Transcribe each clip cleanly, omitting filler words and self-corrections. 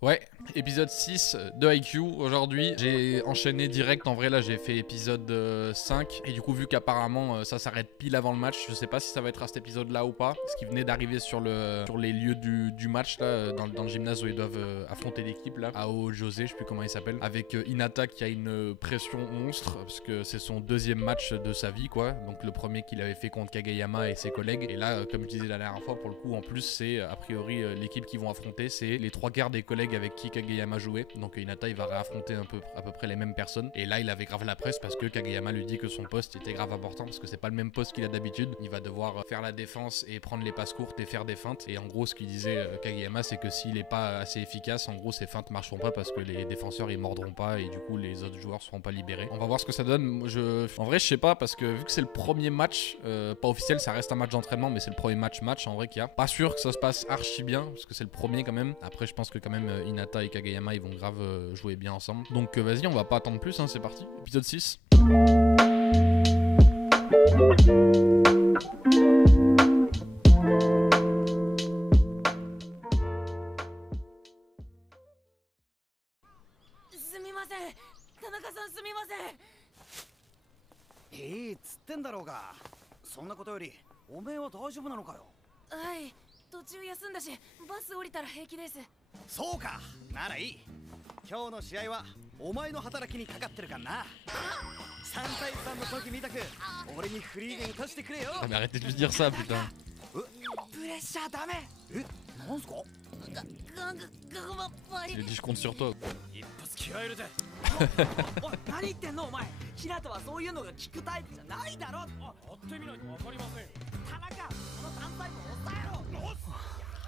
Ouais, épisode 6 de IQ. Aujourd'hui, j'ai enchaîné direct. En vrai, là, j'ai fait épisode 5. Et du coup, vu qu'apparemment, ça s'arrête pile avant le match, je sais pas si ça va être à cet épisode-là ou pas. Parce qu'il venait d'arriver sur les lieux du match, là, dans le gymnase où ils doivent affronter l'équipe, là. Ao José, je sais plus comment il s'appelle. Avec Hinata qui a une pression monstre. Parce que c'est son deuxième match de sa vie, quoi. Donc, le premier qu'il avait fait contre Kageyama et ses collègues. Et là, comme je disais la dernière fois, pour le coup, en plus, c'est a priori l'équipe qu'ils vont affronter. C'est les 3/4 des collègues avec qui Kageyama jouait. Donc Hinata il va réaffronter à peu près les mêmes personnes. Et là il avait grave la presse parce que Kageyama lui dit que son poste était grave important parce que c'est pas le même poste qu'il a d'habitude. Il va devoir faire la défense et prendre les passes courtes et faire des feintes. Et en gros ce qu'il disait Kageyama c'est que s'il est pas assez efficace, en gros ses feintes marcheront pas parce que les défenseurs ils mordront pas et du coup les autres joueurs seront pas libérés. On va voir ce que ça donne. En vrai je sais pas parce que vu que c'est le premier match, pas officiel, ça reste un match d'entraînement mais c'est le premier match en vrai qu'il y a. Pas sûr que ça se passe archi bien parce que c'est le premier quand même. Après je pense que quand même Hinata et Kageyama ils vont grave jouer bien ensemble. Donc vas-y, on va pas attendre plus, hein, c'est parti. Épisode 6.いいっつってんだろうが、そんなことよりおめえは大丈夫なのかよ。はい、途中休んだしバス降りたら平気です。そうか、ならいい。今日の試合はお前の働きにかかってるからな。3対3の時みたく俺にフリーゲン貸してくれよ。 Ah mais arrêtez de lui dire ça putain. プレッシャーダメ。なんすか。Il a dit je compte sur toi. 一発気合い入れて。おい、何言ってんのお前。平田はそういうのが効くタイプじゃないだろ。やってみないとわかりません。田中、この3対も抑えろ。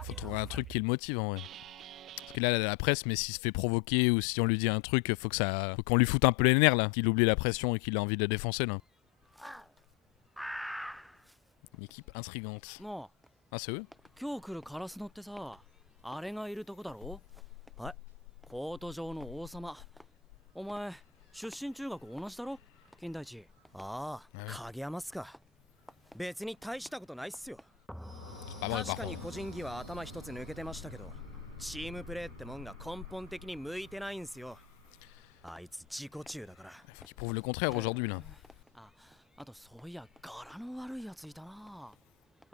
Faut trouver un truc qui le motive en vrai. Parce que là, la presse, mais s'il se fait provoquer ou si on lui dit un truc, faut qu'on lui foute un peu les nerfs là, qu'il oublie la pression et qu'il a envie de la défoncer là. Une équipe intrigante. Ah, c'est eux? 今日来るカラスノってさ、あれがいるとこだろ？はい。コート上の王様。お前、出身中学同じだろ？金田一。ああ、影山っすか。別に大したことないっすよ。 確かに個人技は頭一つ抜けてましたけど、チームプレーってもんが根本的に向いてないんすよ。あいつ自己中だから。Faut qu'il prouve le contraire aujourd'hui là. あとそういや柄の悪いやついたな。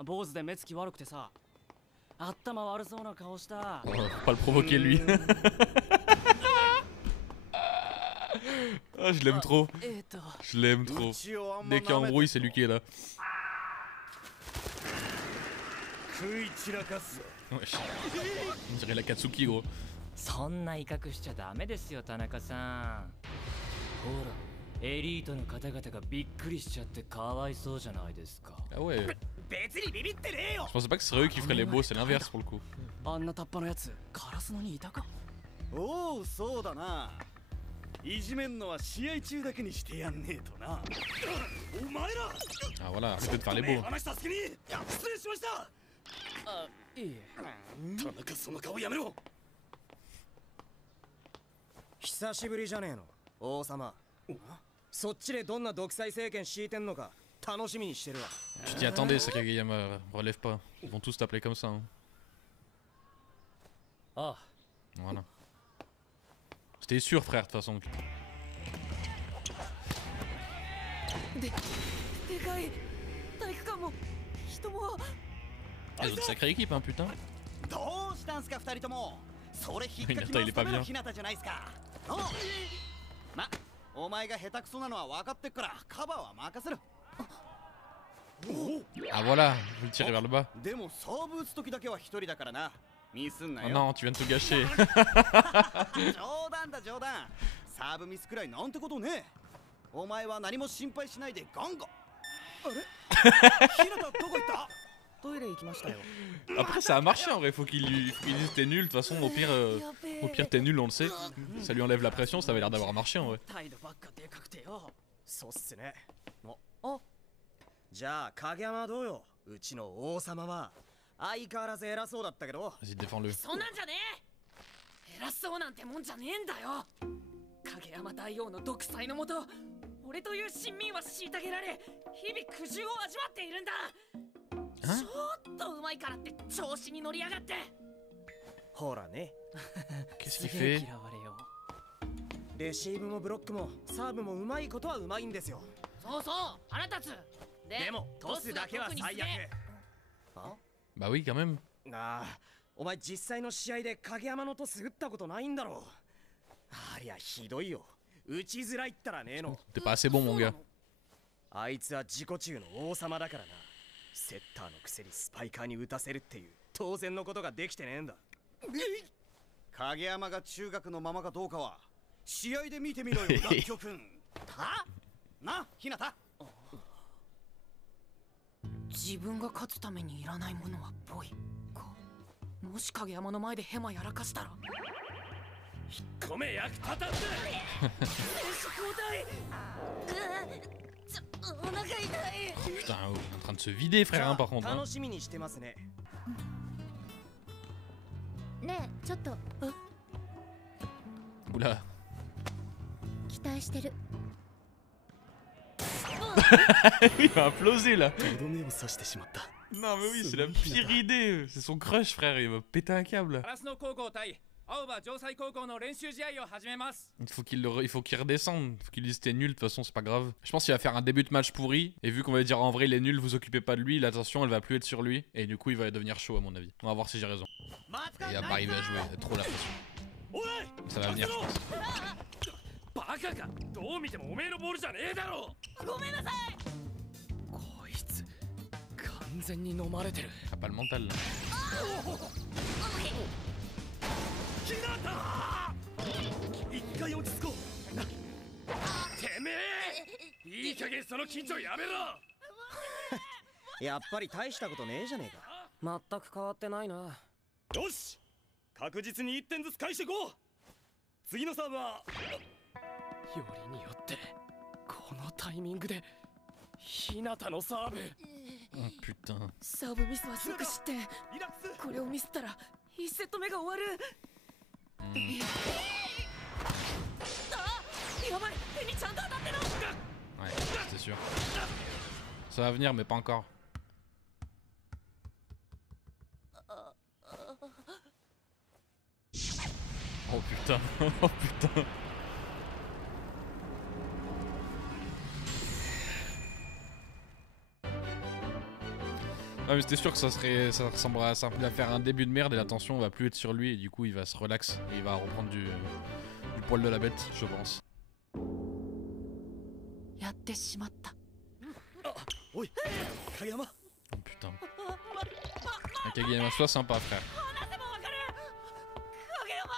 坊主で目つき悪くてさ、頭悪そうな顔した。Faut pas le provoquer lui. Ah, je l'aime trop. Je l'aime trop. Dès qu'il y a embrouille, c'est lui qui est là. Wesh. On dirait la Katsuki gros. そんな威嚇しちゃダメですよ田中さん。ほら、エリートの方々がびっくりしちゃってかわいそうじゃないですか。 Ah ouais. 別にビビってねえよ。 Je pensais pas que ce serait eux qui feraient les beaux, c'est l'inverse pour le coup. あんなタッパのやつ、カラスノにいたか。おお、そうだな。いじめんのは試合中だけにしてやんねえとな。お前ら。 Ah voilà, arrêtez de faire les beaux. 話した隙に。失礼しました。 あ、いい。田中その顔やめろ。久しぶりじゃねえの、王様。そっちでどんな独裁政権敷いてんのか楽しみにしてるわ。 Tu t'y attendais, ça Kageyama, relève pas. Ils vont tous t'appeler comme ça. Hein. Ah. Voilà. C'était sûr, frère, de toute façon. Ils ont une sacrée équipe, hein, putain. どうしたんすか二人とも。それ引っかき日向入れpas bien。日向じゃないっすか。ま、お前が下手くそなのは分かってっからカバーは任せる。 Ah voilà, je vais le tirer vers le bas. でもサーブ打つ時だけは一人だからな。ミスんな Oh よ。 non, tu viens de tout gâcher. 冗談だ冗談。サーブミスくらいなんてことねえ。お前は何も心配しないでガンガン。あれ？日向どこ行った？ トイレ行きましたよ。 Après, ça a marché en vrai. Faut qu'il dise t'es nul. De toute façon, au pire, t'es nul, on le sait. Ça lui enlève la pression. Ça avait l'air d'avoir marché en vrai. 態度ばっかでかくてよ。そうっすね。お、じゃあ影山はどうよ。うちの王様は相変わらず偉そうだったけど。 Vas-y, défends-le. そんなんじゃねえ。偉そうなんてもんじゃねえんだよ。影山大王の独裁のもと、俺という臣民は虐げられ、日々苦渋を味わっているんだ。ちょっとうまいからって調子に乗りやがって。ほらね。Qu'est-ce qu'il fait? 嫌われよレシーブもブロックもサーブもうまいことはうまいんですよ。そうそう腹立つでもトスだけは最悪。あ Bah oui, quand même. なあ、お前実際の試合で影山のトス打ったことないんだろう。ありゃひどいよ。打ちづらいったらねえの。 T'es pas assez bon, mon gars. あいつは自己中の王様だからな。セッターのくせにスパイカーに打たせるっていう当然のことができてねえんだ。影山が中学のままかどうかは試合で見てみろよ、ラッキョ君。はな、ひなた。自分が勝つためにいらないものはぽいか。もし影山の前でヘマやらかしたら米役立たんだ。選手交代。お腹痛い。 Putain, oh, il est en train de se vider, frère, hein, par contre. Hein. 楽しみにしてますね。ねえちょっと Oula. 期待してる。 Il va imploser là. とどめを刺してしまった。 Non, mais oui, c'est la pire idée. C'est son crush, frère. Il va péter un câble. 烏野高校対青葉城西高校の練習試合を始めます。 Il faut qu'il redescende. Il faut qu'il dise t'es nul. De toute façon, c'est pas grave. Je pense qu'il va faire un début de match pourri. Et vu qu'on va dire en vrai, il est nul, vous occupez pas de lui. L'attention, elle va plus être sur lui. Et du coup, il va devenir chaud, à mon avis. On va voir si j'ai raison. Et il va pas arriver à jouer. Il a trop la pression. Ça va venir, je pense. バカか。どう見てもおめえのボールじゃねえだろ。ごめんなさい。こいつ完全に飲まれてる Il a pas le mental là. ひなた。一回落ち着こう。てめえ。いい加減その緊張やめろ。やっぱり大したことねえじゃねえか。全く変わってないな。よし。確実に1点ずつ返していこう。次のサーブは。よりによってこのタイミングで日向のサーブ Oh putain. サーブミスは即失点。リラックス。これをミスったら1セット目が終わる。やばい、手にちゃんと当たってる。 Ouais, c'est sûr. Ça va venir, mais pas encore. Oh putain. Oh putain. Ouais, mais c'était sûr que ça ressemblerait à ça. Il va faire un début de merde et l'attention va plus être sur lui et du coup il va se relax et il va reprendre du poil de la bête, je pense. やってしまった。おい、影山。 Oh putain. Kageyama, sois sympa, frère. 話せばわかる。影山。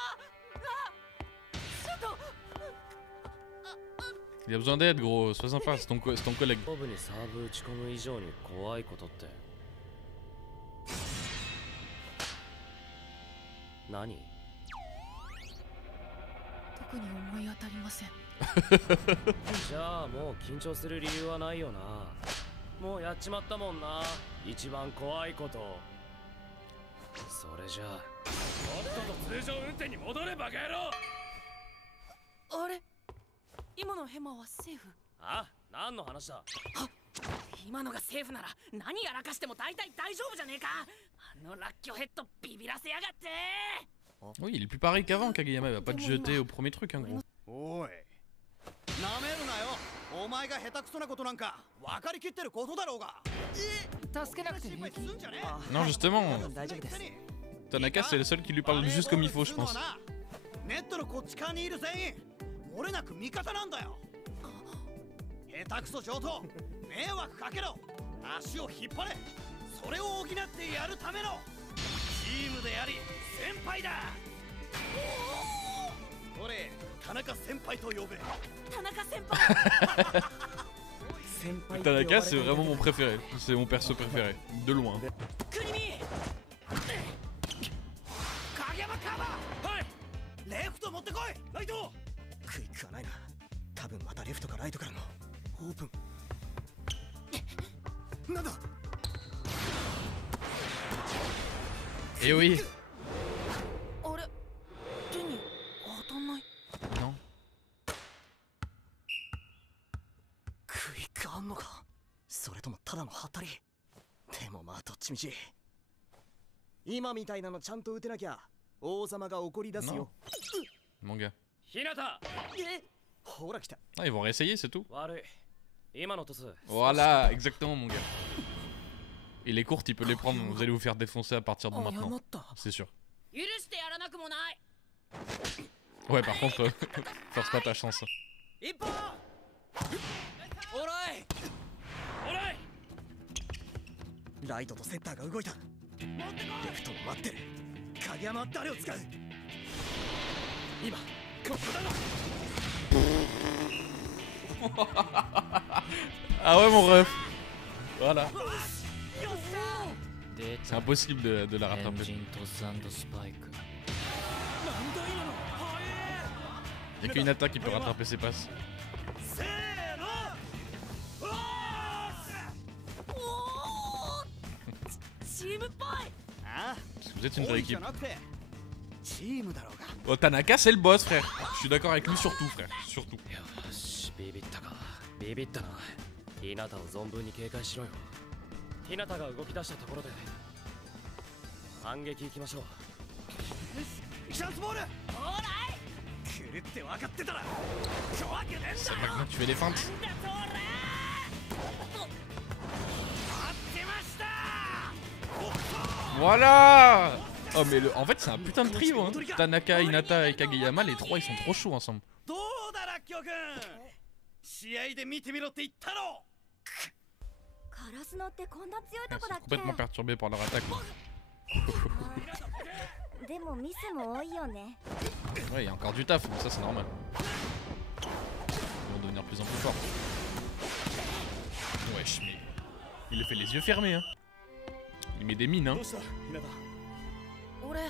ちょっと。 Il a besoin d'aide, gros. Sois sympa, c'est ton collègue. 勝負にサーブ打ち込む以上に怖いことって何？特に思い当たりません。じゃあもう緊張する理由はないよな。もうやっちまったもんな、一番怖いこと。それじゃあとっとと通常運転に戻れバカ野郎。あれ、今のヘマはセーフ。あ、何の話だ。今のがセーフなら何やらかしても大体大丈夫じゃねえか。あのラッキョヘッドビビらせやがって。 Oui, il est plus pareil qu'avant, Kageyama. Il va pas te jeter au premier truc, hein, gros. おい、なめるなよ。お前が下手くそなことなんか分かりきってることだろうが。助けなくていい。 Non, justement. 大丈夫です。 Tanaka, c'est le seul qui lui parle juste comme il faut, je pense. ネットのこっち側にいる全員漏れなく味方なんだよ。下手くそ上等、迷惑かけろ、足を引っ張れ。それを補ってやるためのチームであり先輩だ。俺、田中先輩と呼べ。田中先輩。 Tanaka, c'est vraiment mon préféré. C'est mon perso préféré. De loin. クリミー。影山カバー。はい。レフト持ってこい。ライト。クイックはないな。多分またレフトかライトからのオープン。なんだ。 Eh oui. あれ、手に当たんない。 Non. クイックあんのか。それともただのハタリ。でもまあどっちみち今みたいなのちゃんと打てなきゃ王様が怒り出すよ。 Mon gars. ひなた。ほら来た。 Ah, ils vont réessayer, c'est tout. 悪い。今のトス。 Voilà, exactement, mon gars. Et les courtes, il peut les prendre. Vous allez vous faire défoncer à partir de maintenant. C'est sûr. 許してやらなくもない。 Ouais, par contre, force pas ta chance. 一本。オライ。オライ。ライトとセッターが動いた。レフトを待ってる。影山は誰を使う？今ここだろ。 Ah ouais, mon ref. Voilà. C'est impossible de la rattraper. Y'a qu'une attaque qui peut rattraper ses passes. チームっぽい。 Parce que vous êtes une vraie équipe. チームだろうが。 Oh, Tanaka, c'est le boss, frère. Je suis d'accord avec lui, surtout, frère. Surtout. よし、ビビったか。ビビったな。ひなたを存分に警戒しろよ。ひなたが動き出したところで反撃行きましょう。チャンスボール。ほらい。来るって分かってたら怖くねえん C'est だよ。 maintenant que tu fais des feintes. 待ってました。 Voilà. Oh, mais en fait, c'est un putain de trio, hein. Tanaka, Hinata et Kageyama, les trois, ils sont trop chauds ensemble. どうだラッキョ君。試合で見てみろって言ったろ。カラスノってこんな強い Ils とこ sont だっ complètement perturbés par leur attaque. け？でもミスも多いよね。 Ouais, il y a encore du taf, mais ça, c'est normal. Ils vont devenir de plus en plus forts. Wesh, mais il le fait les yeux fermés, hein. Il met des mines, hein. どうしたひなた。俺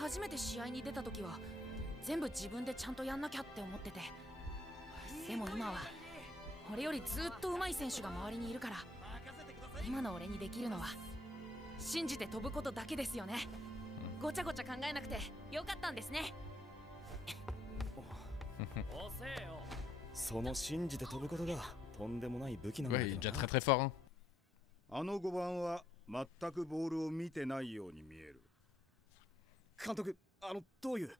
初めて試合に出た時は全部自分でちゃんとやんなきゃって思ってて、でも今は俺よりずっと上手い選手が周りにいるから、今の俺にできるのは信じて飛ぶことだけですよね。ごちゃごちゃ考えなくてよかったんですね。遅えよ。その信じて飛ぶことがとんでもない武器なん Ouais, だ il est け déjà どな。 très très fort, hein. あの5番は全くボールを見てないように見える。監督、どういう？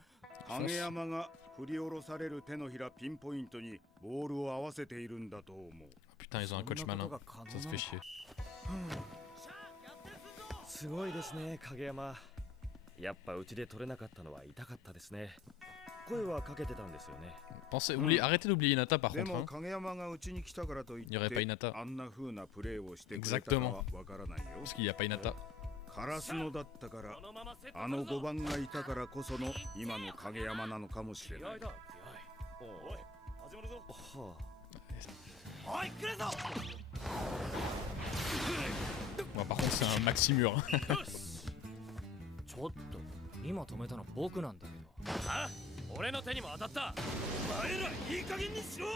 影山が振り下ろされる手のひらピンポイントにボールを合わせているんだと思う。 Putain, ils ont un coach malin. Ça se fait chier. すごいですね、影山。やっぱうちで取れなかったのは痛かったですね。声はかけてたんですよね。 Arrêtez d'oublier Hinata par で contre, も hein. 影山がうちに来たからといっ Il n'y aurait pas て Hinata. あんな風なプレーをしてくれたかはわからないよ。 Parce qu'il n'y a pas Hinata. カラスノだったからあの5番がいたからこその今の影山なのかもしれない。気合だ、気合。おい、始まるぞ。はおい来るぞ。 Ouais, par contre, c'est un maxi mur. ちょっと、今止めたの僕なんだけど。あ、俺の手にも当たった。お前らいい加減にしろ。どっ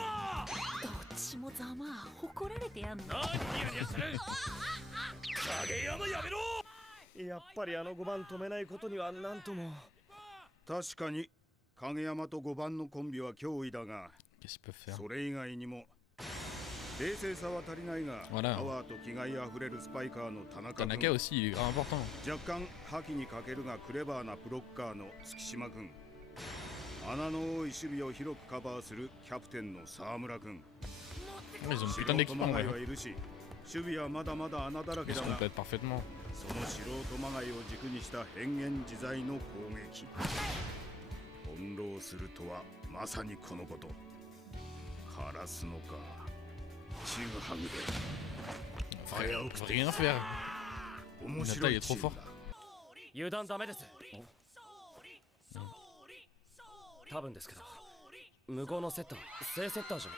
ちもざまあ誇られてやんの。何ニヤニヤする。影山やめろ。やっぱりあの5番止めないことにはなんとも。確かに影山と5番のコンビは脅威だが、 Qu'est-ce qu'ils peuvent faire? それ以外にも冷静さは足りないが、 Voilà. パワーと気概あふれるスパイカーの田中 Tanaka 君、 aussi, il est grave important. 若干覇気に欠けるがクレバーなプロッカーの月島君、穴の多い守備を広くカバーするキャプテンの沢村君、 Ils ont une 素 putain 人 d'équipement, まが ouais. いはいるし、守備はまだまだ穴だらけ Ils だ se が、 complètent parfaitement. その素人まがいを軸にした変幻自在の攻撃、翻弄するとはまさにこのこと。カラスのかチグハグで Faut rien faire. 面 Hinata, 白 il い est チ trop ーム fort. だ。油断ダメです。多分ですけど、向こうのセッター、正セッターじゃん。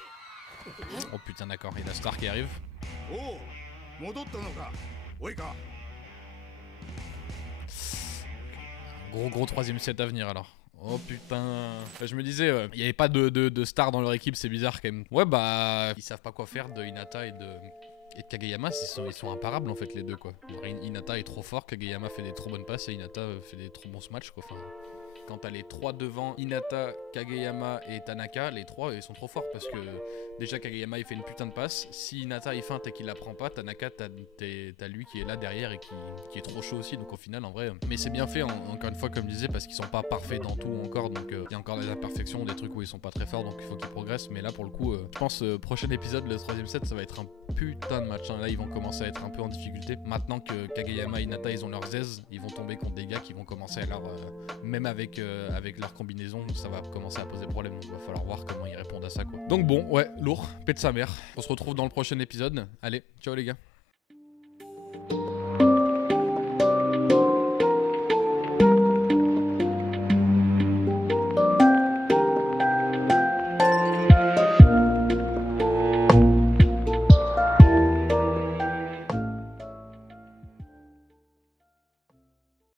Oh putain, d'accord. Il y a Star qui arrive. おお、戻ったのか。おいか。 Gros troisième set à venir alors. Oh putain. Je me disais, il n'y avait pas de stars dans leur équipe, c'est bizarre quand même. Ouais, bah, ils savent pas quoi faire de Hinata et de Kageyama, ils sont imparables en fait les deux quoi. Genre, Hinata est trop fort, Kageyama fait des trop bonnes passes et Hinata fait des trop bons matchs quoi. Enfin, quand t'as les 3 devant, Hinata, Kageyama et Tanaka, les 3 ils sont trop forts parce que déjà Kageyama il fait une putain de passe, si Hinata il feinte et qu'il la prend pas, Tanaka t'as lui qui est là derrière et qui est trop chaud aussi, donc au final en vrai, mais c'est bien fait encore une fois comme je disais parce qu'ils sont pas parfaits dans tout encore, donc il y a encore des imperfections, des trucs où ils sont pas très forts, donc il faut qu'ils progressent, mais là pour le coup je pense prochain épisode, le 3ème set, ça va être un putain de match, hein. Là ils vont commencer à être un peu en difficulté, maintenant que Kageyama et Hinata ils ont leurs aises, ils vont tomber contre des gars qui vont commencer à leur même avec leur combinaison, ça va commencer à poser problème, donc il va falloir voir comment ils répondent à ça quoi. Donc bon, ouais, lourd, pète sa mère. On se retrouve dans le prochain épisode. Allez, ciao les gars.